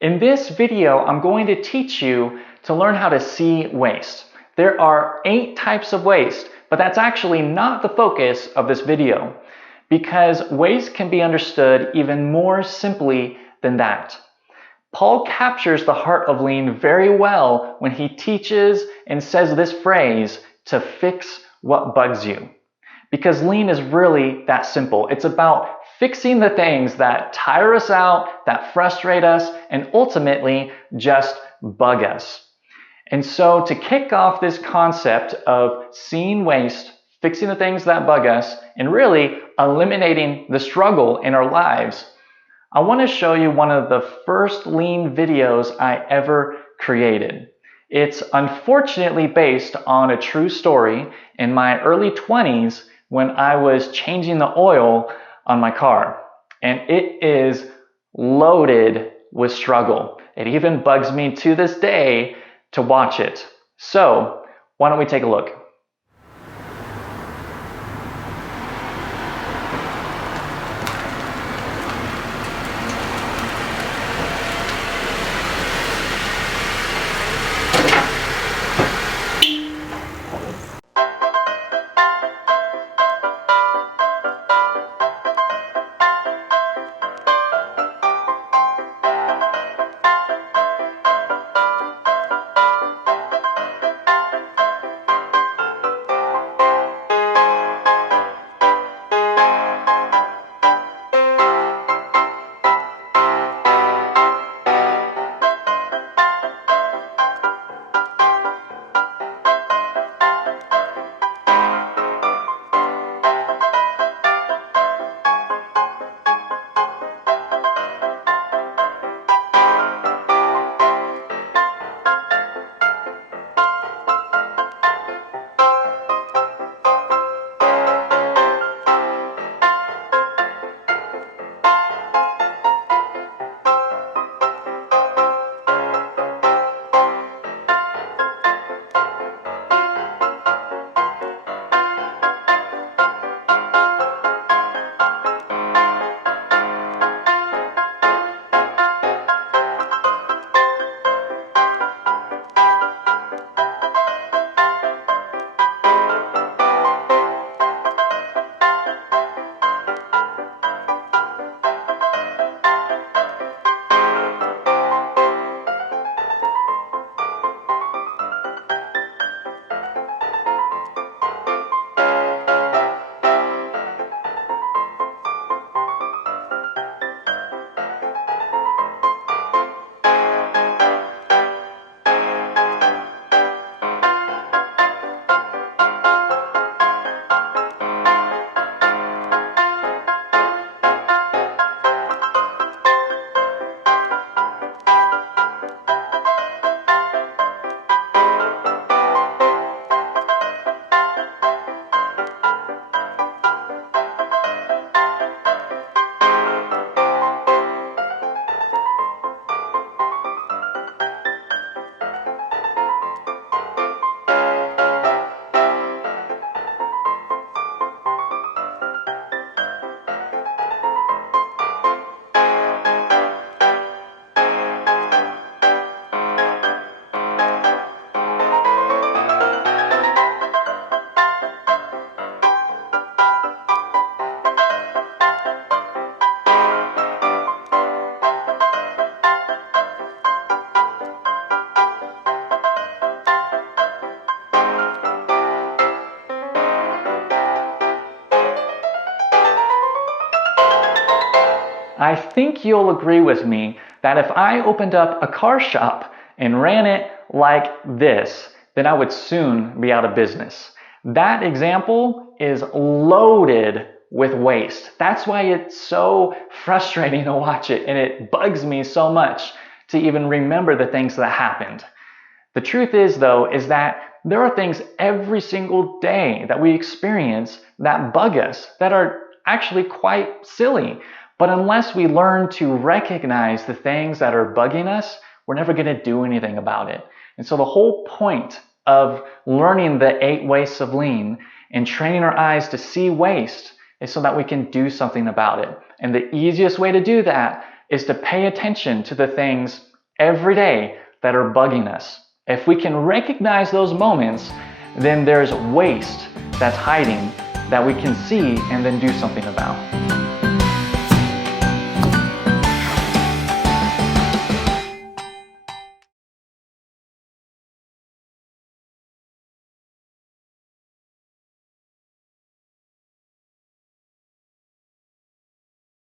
In this video, I'm going to teach you to learn how to see waste. There are 8 types of waste, but that's actually not the focus of this video, because waste can be understood even more simply than that. Paul captures the heart of lean very well when he teaches and says this phrase, to fix what bugs you. Because lean is really that simple. It's about fixing the things that tire us out, that frustrate us, and ultimately just bug us. And so to kick off this concept of seeing waste, fixing the things that bug us, and really eliminating the struggle in our lives, I want to show you one of the first lean videos I ever created. It's unfortunately based on a true story in my early 20s when I was changing the oil on my car. And it is loaded with struggle. It even bugs me to this day to watch it. So, why don't we take a look? I think you'll agree with me that if I opened up a car shop and ran it like this, then I would soon be out of business. That example is loaded with waste. That's why it's so frustrating to watch it, and it bugs me so much to even remember the things that happened. The truth is, though, is that there are things every single day that we experience that bug us, that are actually quite silly. But unless we learn to recognize the things that are bugging us, we're never going to do anything about it. And so the whole point of learning the 8 wastes of lean and training our eyes to see waste is so that we can do something about it. And the easiest way to do that is to pay attention to the things every day that are bugging us. If we can recognize those moments, then there's waste that's hiding that we can see and then do something about.